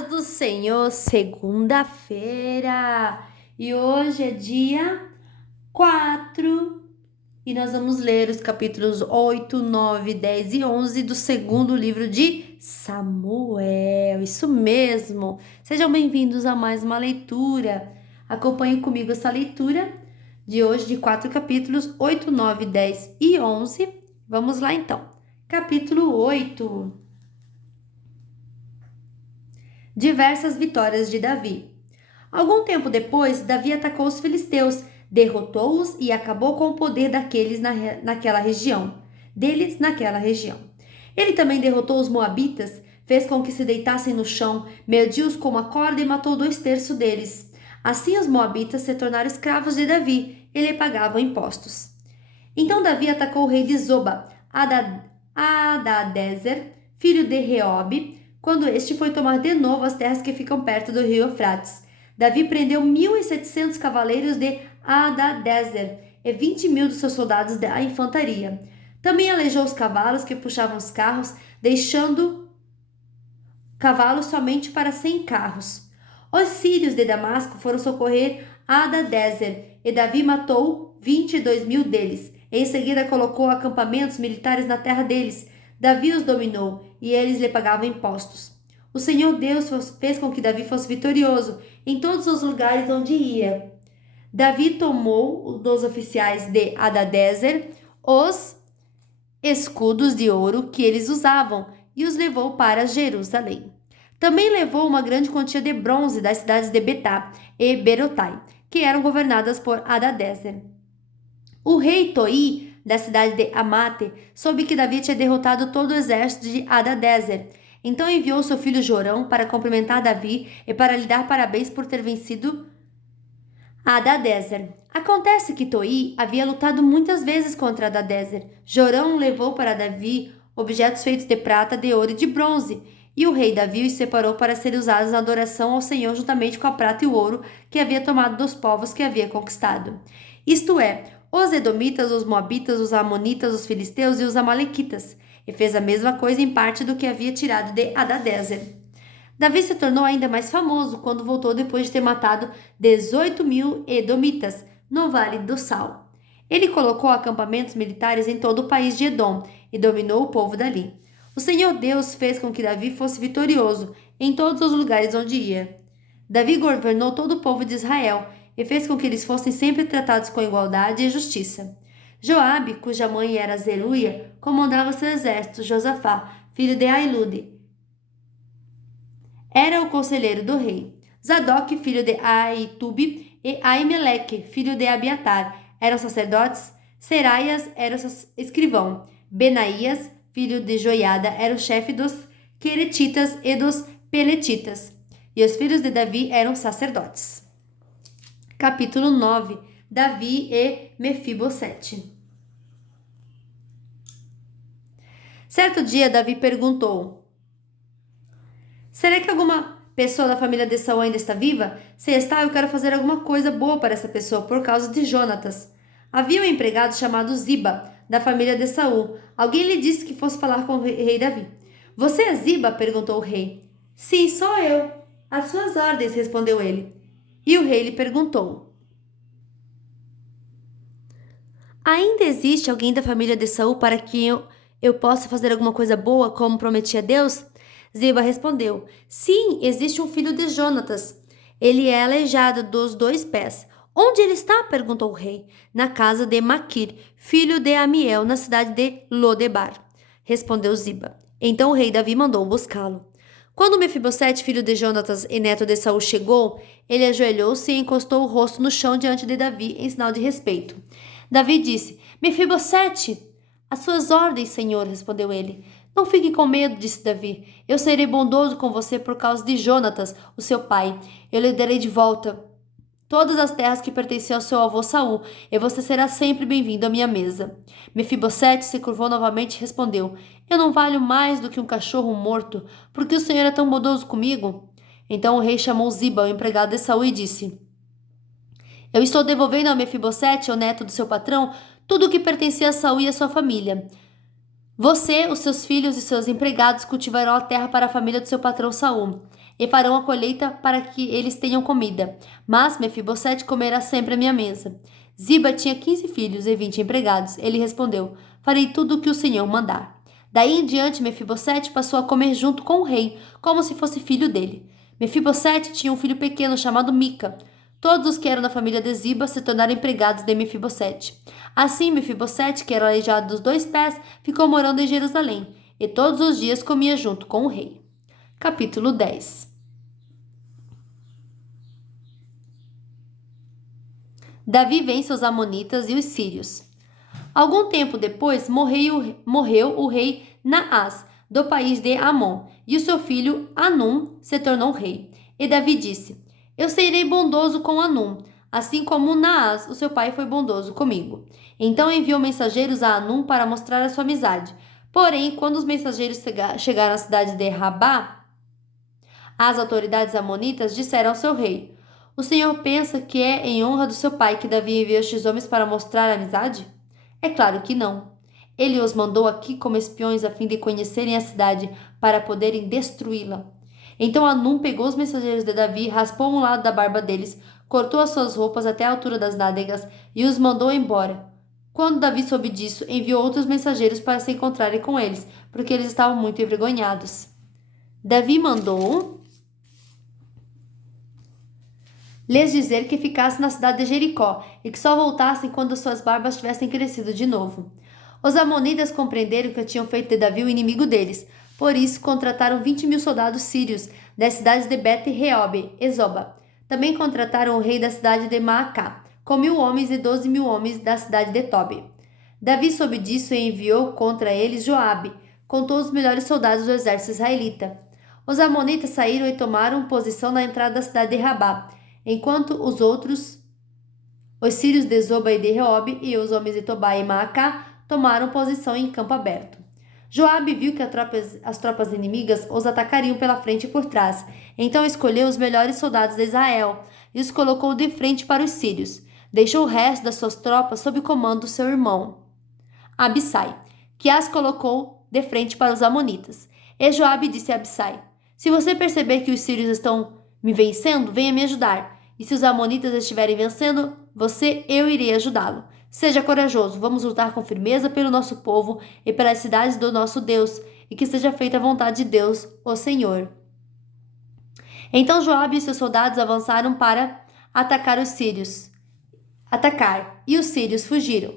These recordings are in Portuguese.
Paz do Senhor, segunda-feira, e hoje é dia 4 e nós vamos ler os capítulos 8, 9, 10 e 11 do segundo livro de Samuel, isso mesmo. Sejam bem-vindos a mais uma leitura. Acompanhem comigo essa leitura de hoje de 4 capítulos, 8, 9, 10 e 11. Vamos lá então. Capítulo 8. Diversas vitórias de Davi. Algum tempo depois, Davi atacou os filisteus, derrotou-os e acabou com o poder daqueles naquela região. Ele também derrotou os moabitas, fez com que se deitassem no chão, mediu-os com uma corda e matou 2/3 deles. Assim os moabitas se tornaram escravos de Davi e lhe pagavam impostos. Então Davi atacou o rei de Zoba, Hadadezer, filho de Reobe, quando este foi tomar de novo as terras que ficam perto do rio Eufrates. Davi prendeu 1.700 cavaleiros de Hadadezer e 20.000 dos seus soldados da infantaria. Também aleijou os cavalos que puxavam os carros, deixando cavalos somente para 100 carros. Os sírios de Damasco foram socorrer Hadadezer e Davi matou 22.000 deles. Em seguida colocou acampamentos militares na terra deles. Davi os dominou e eles lhe pagavam impostos. O Senhor Deus fez com que Davi fosse vitorioso em todos os lugares onde ia. Davi tomou dos oficiais de Hadadezer os escudos de ouro que eles usavam e os levou para Jerusalém. Também levou uma grande quantia de bronze das cidades de Betá e Berotai, que eram governadas por Hadadezer. O rei Toi, da cidade de Amate, soube que Davi tinha derrotado todo o exército de Hadadezer. Então enviou seu filho Jorão para cumprimentar Davi e para lhe dar parabéns por ter vencido Hadadezer. Acontece que Toi havia lutado muitas vezes contra Hadadezer. Jorão levou para Davi objetos feitos de prata, de ouro e de bronze, e o rei Davi os separou para serem usados na adoração ao Senhor juntamente com a prata e o ouro que havia tomado dos povos que havia conquistado. Isto é, os edomitas, os moabitas, os amonitas, os filisteus e os amalequitas, e fez a mesma coisa em parte do que havia tirado de Hadadezer. Davi se tornou ainda mais famoso quando voltou depois de ter matado 18.000 edomitas no Vale do Sal. Ele colocou acampamentos militares em todo o país de Edom e dominou o povo dali. O Senhor Deus fez com que Davi fosse vitorioso em todos os lugares onde ia. Davi governou todo o povo de Israel e fez com que eles fossem sempre tratados com igualdade e justiça. Joabe, cuja mãe era Zeruia, comandava seu exército. Josafá, filho de Ailude, era o conselheiro do rei. Zadok, filho de Aitube, e Aimeleque, filho de Abiatar, eram sacerdotes. Seraias era o escrivão. Benaías, filho de Joiada, era o chefe dos Queretitas e dos Peletitas. E os filhos de Davi eram sacerdotes. Capítulo 9. Davi e Mefibosete. Certo dia, Davi perguntou: será que alguma pessoa da família de Saul ainda está viva? Se está, eu quero fazer alguma coisa boa para essa pessoa por causa de Jonatas. Havia um empregado chamado Ziba, da família de Saul. Alguém lhe disse que fosse falar com o rei Davi. Você é Ziba? Perguntou o rei. Sim, sou eu. Às suas ordens, respondeu ele. E o rei lhe perguntou: ainda existe alguém da família de Saul para quem eu possa fazer alguma coisa boa, como prometi a Deus? Ziba respondeu: sim, existe um filho de Jonatas. Ele é aleijado dos 2 pés. Onde ele está? Perguntou o rei. Na casa de Maquir, filho de Amiel, na cidade de Lodebar, respondeu Ziba. Então o rei Davi mandou buscá-lo. Quando Mefibosete, filho de Jonatas e neto de Saul, chegou, ele ajoelhou-se e encostou o rosto no chão diante de Davi em sinal de respeito. Davi disse: Mefibosete! Às suas ordens, senhor, respondeu ele. Não fique com medo, disse Davi. Eu serei bondoso com você por causa de Jonatas, o seu pai. Eu lhe darei de volta todas as terras que pertenciam ao seu avô Saul, e você será sempre bem-vindo à minha mesa. Mefibosete se curvou novamente e respondeu: eu não valho mais do que um cachorro morto, porque o senhor é tão bondoso comigo? Então o rei chamou Ziba, o empregado de Saul, e disse: eu estou devolvendo a Mefibosete, o neto do seu patrão, tudo o que pertencia a Saul e a sua família. Você, os seus filhos e seus empregados cultivarão a terra para a família do seu patrão Saul, e farão a colheita para que eles tenham comida. Mas Mefibosete comerá sempre à minha mesa. Ziba tinha 15 filhos e 20 empregados. Ele respondeu: Farei tudo o que o Senhor mandar. Daí em diante, Mefibosete passou a comer junto com o rei, como se fosse filho dele. Mefibosete tinha um filho pequeno chamado Mica. Todos os que eram da família de Ziba se tornaram empregados de Mefibosete. Assim, Mefibosete, que era aleijado dos 2 pés, ficou morando em Jerusalém, e todos os dias comia junto com o rei. Capítulo 10. Davi vence os amonitas e os sírios. Algum tempo depois, morreu o rei Naás, do país de Amon, e o seu filho Anum se tornou rei. E Davi disse: Eu serei bondoso com Anum, assim como Naás, o seu pai, foi bondoso comigo. Então enviou mensageiros a Anum para mostrar a sua amizade. Porém, quando os mensageiros chegaram à cidade de Rabá, as autoridades amonitas disseram ao seu rei: O senhor pensa que é em honra do seu pai que Davi enviou estes homens para mostrar amizade? É claro que não. Ele os mandou aqui como espiões a fim de conhecerem a cidade para poderem destruí-la. Então Anum pegou os mensageiros de Davi, raspou um lado da barba deles, cortou as suas roupas até a altura das nádegas e os mandou embora. Quando Davi soube disso, enviou outros mensageiros para se encontrarem com eles, porque eles estavam muito envergonhados. Davi mandou lhes dizer que ficassem na cidade de Jericó e que só voltassem quando suas barbas tivessem crescido de novo. Os amonitas compreenderam que tinham feito de Davi o inimigo deles. Por isso, contrataram 20.000 soldados sírios das cidades de Bet-Reob e Zoba. Também contrataram o rei da cidade de Maacá, com 1.000 homens e 12.000 homens da cidade de Tobi. Davi soube disso e enviou contra eles Joabe, com todos os melhores soldados do exército israelita. Os amonitas saíram e tomaram posição na entrada da cidade de Rabá, enquanto os sírios de Zoba e de Reob e os homens de Tobá e Maacá tomaram posição em campo aberto. Joabe viu que as tropas inimigas os atacariam pela frente e por trás. Então escolheu os melhores soldados de Israel e os colocou de frente para os sírios. Deixou o resto das suas tropas sob o comando do seu irmão, Abissai, que as colocou de frente para os amonitas. E Joabe disse a Abissai: Se você perceber que os sírios estão me vencendo, venha me ajudar. E se os amonitas estiverem vencendo, eu irei ajudá-lo. Seja corajoso, vamos lutar com firmeza pelo nosso povo e pelas cidades do nosso Deus, e que seja feita a vontade de Deus, o Senhor. Então Joabe e seus soldados avançaram para atacar, e os sírios fugiram.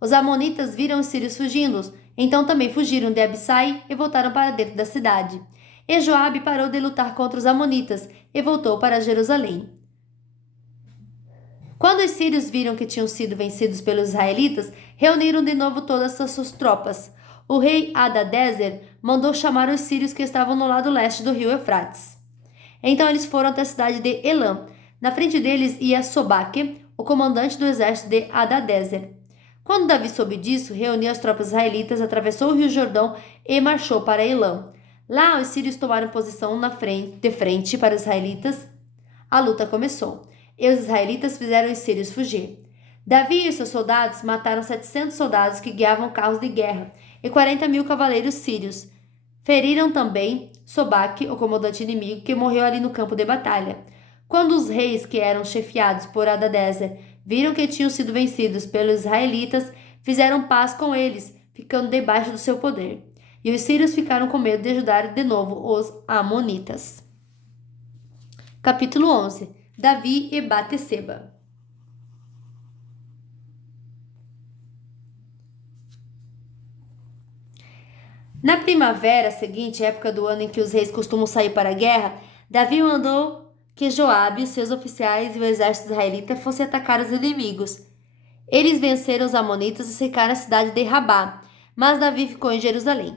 Os amonitas viram os sírios fugindo, então também fugiram de Abissai e voltaram para dentro da cidade. E Joabe parou de lutar contra os amonitas e voltou para Jerusalém. Quando os sírios viram que tinham sido vencidos pelos israelitas, reuniram de novo todas as suas tropas. O rei Hadadezer mandou chamar os sírios que estavam no lado leste do rio Eufrates. Então eles foram até a cidade de Elam. Na frente deles ia Sobaque, o comandante do exército de Hadadezer. Quando Davi soube disso, reuniu as tropas israelitas, atravessou o rio Jordão e marchou para Elam. Lá os sírios tomaram posição de frente para os israelitas. A luta começou. E os israelitas fizeram os sírios fugir. Davi e seus soldados mataram 700 soldados que guiavam carros de guerra e 40.000 cavaleiros sírios. Feriram também Sobaque, o comandante inimigo, que morreu ali no campo de batalha. Quando os reis, que eram chefiados por Hadadezer, viram que tinham sido vencidos pelos israelitas, fizeram paz com eles, ficando debaixo do seu poder. E os sírios ficaram com medo de ajudar de novo os amonitas. Capítulo 11. Davi e Bateseba. Na primavera seguinte, época do ano em que os reis costumam sair para a guerra, Davi mandou que Joabe, seus oficiais e o exército israelita fossem atacar os inimigos. Eles venceram os amonitas e cercaram a cidade de Rabá, mas Davi ficou em Jerusalém.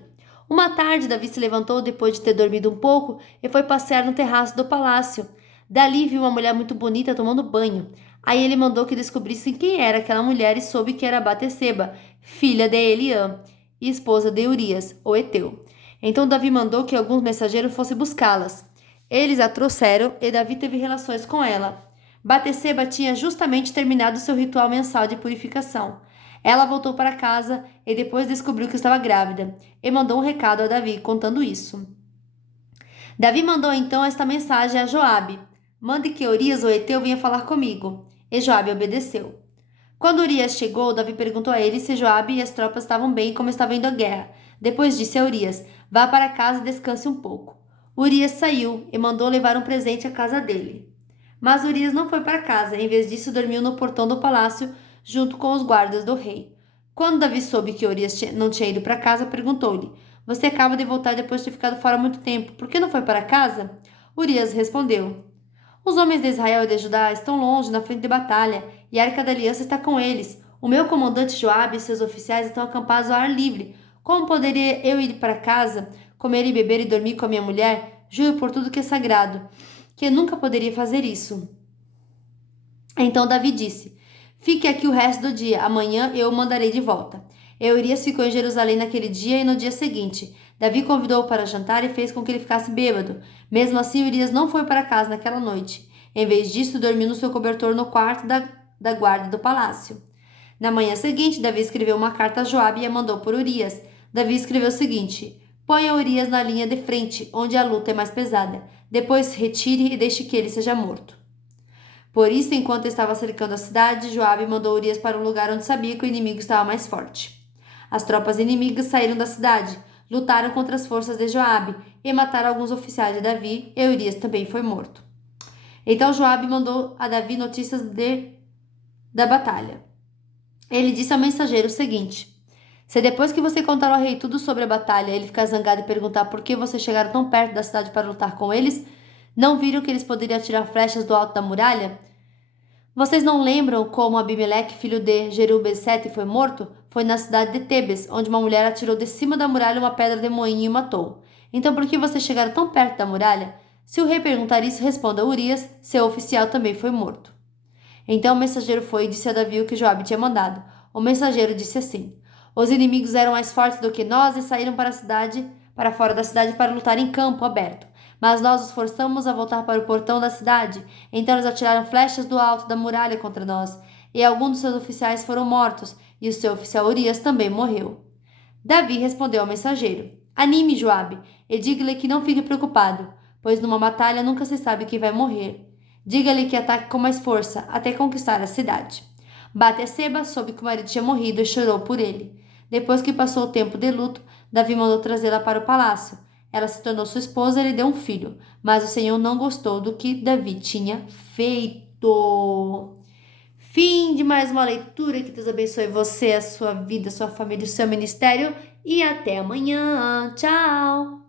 Uma tarde, Davi se levantou depois de ter dormido um pouco e foi passear no terraço do palácio. Dali viu uma mulher muito bonita tomando banho. Aí ele mandou que descobrissem quem era aquela mulher e soube que era Bateseba, filha de Eliã e esposa de Urias, o heteu. Então Davi mandou que alguns mensageiros fossem buscá-las. Eles a trouxeram e Davi teve relações com ela. Bateseba tinha justamente terminado seu ritual mensal de purificação. Ela voltou para casa e depois descobriu que estava grávida e mandou um recado a Davi contando isso. Davi mandou então esta mensagem a Joabe: Mande que Urias o heteu venha falar comigo. E Joabe obedeceu. Quando Urias chegou, Davi perguntou a ele se Joabe e as tropas estavam bem e como estava indo a guerra. Depois disse a Urias: Vá para casa e descanse um pouco. Urias saiu e mandou levar um presente à casa dele. Mas Urias não foi para casa, em vez disso dormiu no portão do palácio junto com os guardas do rei. Quando Davi soube que Urias não tinha ido para casa, perguntou-lhe: Você acaba de voltar depois de ter ficado fora há muito tempo, por que não foi para casa? Urias respondeu: Os homens de Israel e de Judá estão longe na frente de batalha, e a Arca da Aliança está com eles. O meu comandante Joabe e seus oficiais estão acampados ao ar livre. Como poderia eu ir para casa, comer e beber e dormir com a minha mulher? Juro por tudo que é sagrado, que eu nunca poderia fazer isso. Então Davi disse: Fique aqui o resto do dia, amanhã eu o mandarei de volta. Urias ficou em Jerusalém naquele dia e no dia seguinte. Davi convidou-o para jantar e fez com que ele ficasse bêbado. Mesmo assim, Urias não foi para casa naquela noite. Em vez disso, dormiu no seu cobertor no quarto da guarda do palácio. Na manhã seguinte, Davi escreveu uma carta a Joabe e a mandou por Urias. Davi escreveu o seguinte: Ponha Urias na linha de frente, onde a luta é mais pesada. Depois retire e deixe que ele seja morto. Por isso, enquanto estava cercando a cidade, Joabe mandou Urias para um lugar onde sabia que o inimigo estava mais forte. As tropas inimigas saíram da cidade, lutaram contra as forças de Joabe e mataram alguns oficiais de Davi, e Urias também foi morto. Então Joabe mandou a Davi notícias da batalha. Ele disse ao mensageiro o seguinte: Se depois que você contar ao rei tudo sobre a batalha, ele ficar zangado e perguntar por que vocês chegaram tão perto da cidade para lutar com eles, não viram que eles poderiam atirar flechas do alto da muralha? Vocês não lembram como Abimeleque, filho de Jerubecete, foi morto? Foi na cidade de Tebes, onde uma mulher atirou de cima da muralha uma pedra de moinho e matou. Então por que vocês chegaram tão perto da muralha? Se o rei perguntar isso, responda: Urias, seu oficial, também foi morto. Então o mensageiro foi e disse a Davi o que Joabe tinha mandado. O mensageiro disse assim: Os inimigos eram mais fortes do que nós e saíram para fora da cidade para lutar em campo aberto. Mas nós os forçamos a voltar para o portão da cidade. Então eles atiraram flechas do alto da muralha contra nós. E alguns dos seus oficiais foram mortos, e o seu oficial Urias também morreu. Davi respondeu ao mensageiro: Anime Joabe, e diga-lhe que não fique preocupado, pois numa batalha nunca se sabe quem vai morrer. Diga-lhe que ataque com mais força, até conquistar a cidade. Bateseba soube que o marido tinha morrido e chorou por ele. Depois que passou o tempo de luto, Davi mandou trazê-la para o palácio. Ela se tornou sua esposa e lhe deu um filho, mas o Senhor não gostou do que Davi tinha feito. Fim de mais uma leitura. Que Deus abençoe você, a sua vida, a sua família, o seu ministério. E até amanhã. Tchau!